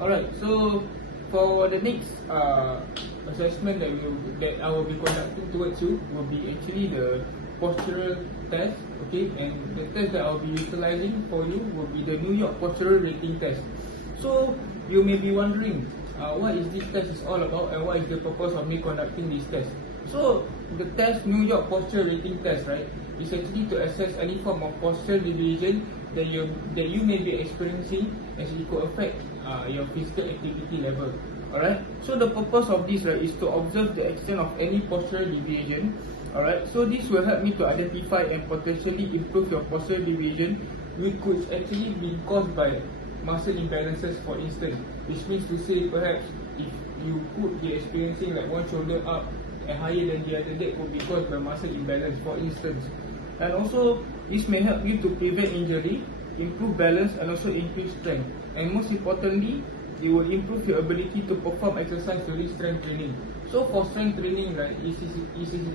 Alright, so for the next assessment that I will be conducting towards you will be actually the postural test, okay, and the test that I will be utilizing for you will be the New York Postural Rating Test. So you may be wondering, what is this test is all about and what is the purpose of me conducting this test? So the test, New York Posture Rating Test, right, is actually to assess any form of postural deviation that you may be experiencing as it could affect your physical activity level. Alright, so the purpose of this, right, is to observe the extent of any postural deviation. Alright, so this will help me to identify and potentially improve your postural deviation, which could actually be caused by muscle imbalances, for instance, which means to say perhaps if you could be experiencing like one shoulder up and higher than the other, that could be caused by muscle imbalance, for instance. And also this may help you to prevent injury, improve balance and also increase strength, and most importantly it will improve your ability to perform exercise during strength training. So for strength training, right, it is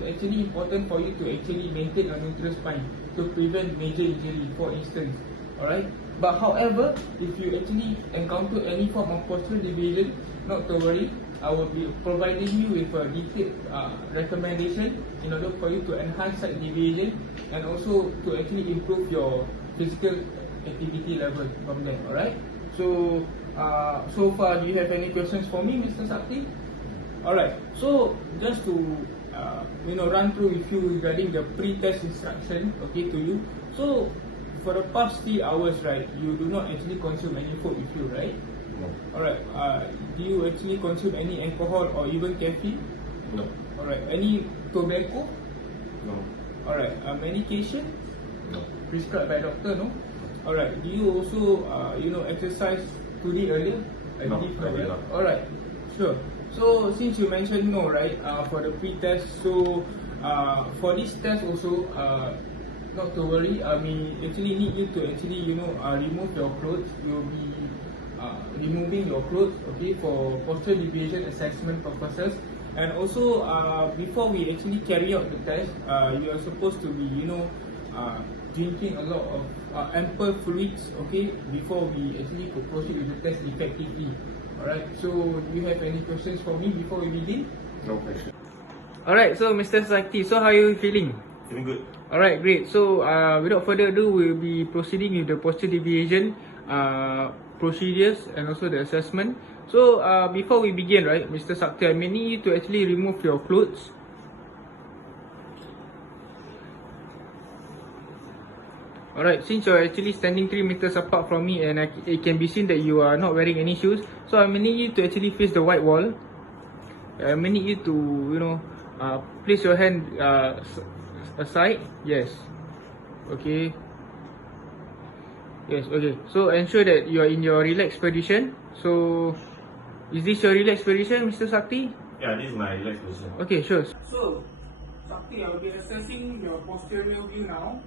actually important for you to actually maintain a neutral spine to prevent major injury, for instance. Alright, but however, if you actually encounter any form of postural deviation, not to worry, I will be providing you with a detailed recommendation in order for you to enhance side deviation and also to actually improve your physical activity level from there. Alright, so so far, do you have any questions for me, Mr. Sakti? Alright, so just to run through with you regarding the pre-test instruction, okay, to you. So for the past 3 hours, right, you do not actually consume any food with you, right? No. Alright, do you actually consume any alcohol or even caffeine? No. Alright, any tobacco? No. Alright, medication? No. Prescribed by doctor, no? Alright, do you also exercise today earlier? No, I will not. Alright, sure. So since you mentioned no, right, for the pre-test, so for this test also, not to worry, I may actually need you to actually remove your clothes. You'll be removing your clothes, okay, for postural deviation assessment purposes. And also before we actually carry out the test, you are supposed to be drinking a lot of ample fluids, okay, before we actually could proceed with the test effectively. Alright, so do you have any questions for me before we begin? No question. Alright, so Mr. Sakti, so how are you feeling? Feeling good. Alright, great. So without further ado, we'll be proceeding with the posture deviation procedures and also the assessment. So before we begin, right, Mr. Sakti, I may need you to actually remove your clothes. Alright, since you're actually standing 3 meters apart from me and it can be seen that you are not wearing any shoes, so I may need you to actually face the white wall. I may need you to, place your hand aside. Yes. Okay. Yes, okay. So ensure that you are in your relaxed position. So, is this your relaxed position, Mr. Sakti? Yeah, this is my relaxed position. Okay, sure. So, Sakti, I will be assessing your posterior view now.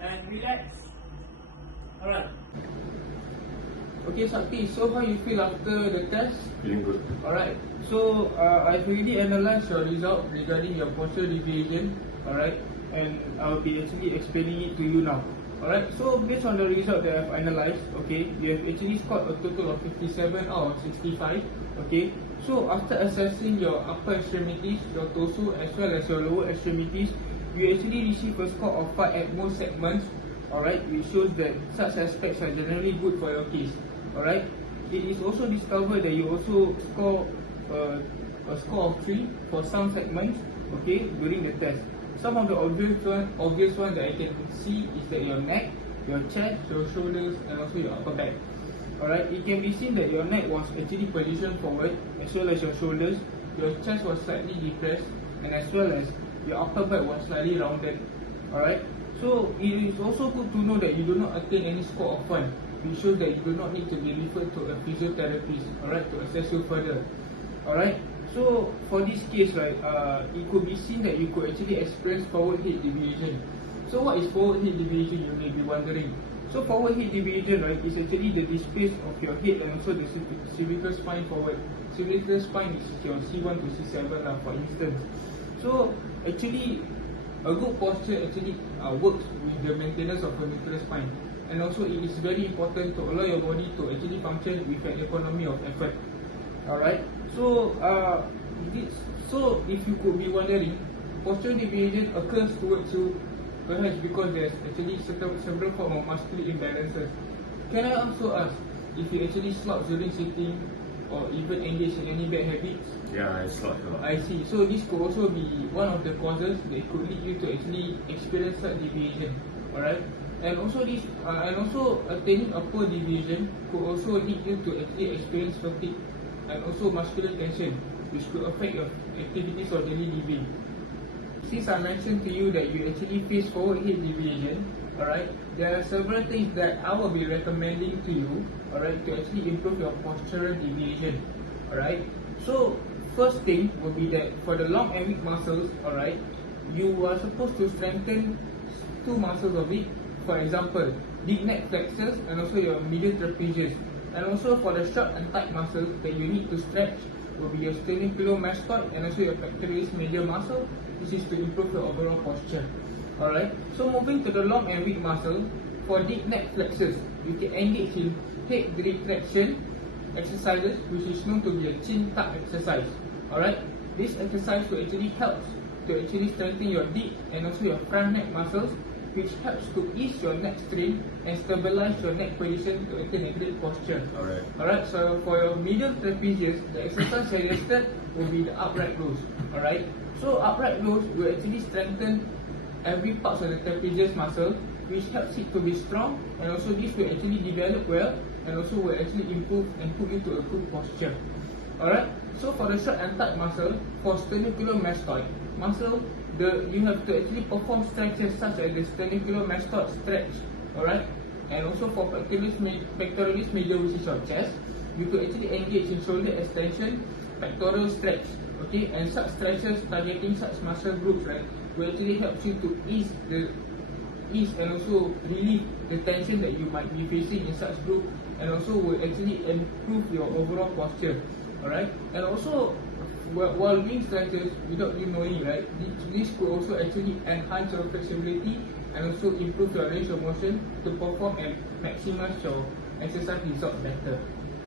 And relax. Alright. Okay, Sakti, so how you feel after the test? Feeling good. Alright, so I've already analysed your result regarding your postural deviation. Alright, and I'll be actually explaining it to you now. Alright, so based on the result that I've analysed, okay, you have actually scored a total of 57 out of 65. Okay, so after assessing your upper extremities, your torso as well as your lower extremities, you actually receive a score of 5 at most segments. Alright, which shows that such aspects are generally good for your case. Alright, it is also discovered that you also score a score of 3 for some segments, okay, during the test. Some of the obvious one that I can see is that your neck, your chest, your shoulders and also your upper back. Alright, it can be seen that your neck was actually positioned forward as well as your shoulders, your chest was slightly depressed and as well as your upper back was slightly rounded. Alright, so it is also good to know that you do not attain any score of 1, which shows that you do not need to be referred to a physiotherapist, alright, to assess you further. Alright, so for this case, right, it could be seen that you could actually experience forward head deviation. So what is forward head deviation, you may be wondering. So forward head deviation, right, is actually the displace of your head and also the cervical spine forward. Cervical spine is your C1 to C7 for instance. So actually, a good posture actually works with the maintenance of the neutral spine, and also it is very important to allow your body to actually function with an economy of effort. Alright, so if you could be wondering, postural deviation occurs towards you perhaps because there's actually several forms of muscular imbalances. Can I also ask if you actually slouch during sitting or even engage in any bad habits? Yeah, I slouch a lot. I see. So this could also be one of the causes that could lead you to actually experience such deviation. Alright, and also attaining a poor deviation could also lead you to actually experience fatigue and also muscular tension, which could affect your activities of daily living. Since I mentioned to you that you actually face forward head deviation, alright, there are several things that I will be recommending to you, alright, to actually improve your postural deviation, alright. So first thing will be that for the long and weak muscles, alright, you are supposed to strengthen two muscles of it. For example, deep neck flexors and also your medial trapezius. And also for the short and tight muscles that you need to stretch will be your sternocleidomastoid and also your pectoralis major muscle. This is to improve your overall posture. Alright, so moving to the long and weak muscle, for deep neck flexors, you can engage in head retraction exercises, which is known to be a chin tuck exercise. Alright, this exercise will actually help to actually strengthen your deep and also your front neck muscles, which helps to ease your neck strain and stabilize your neck position to attain a great posture. Alright, so for your medial trapezius, the exercise suggested will be the upright rows. Alright, so upright rows will actually strengthen every part of the trapezius muscle, which helps it to be strong, and also this will actually develop well and also will actually improve and put you to a good posture. Alright, so for the short and tight muscle, for sternocleidomastoid muscle, you have to actually perform stretches such as the sternocleidomastoid stretch. Alright, and also for pectoralis major, which is your chest, you could actually engage in shoulder extension, pectoral stretch. Okay, and such stretches targeting such muscle groups, right, will actually help you to ease and also relieve the tension that you might be facing in such group, and also will actually improve your overall posture. Alright, and also while doing stretches without you knowing, right, this could also actually enhance your flexibility and also improve your range of motion to perform and maximize your exercise results better.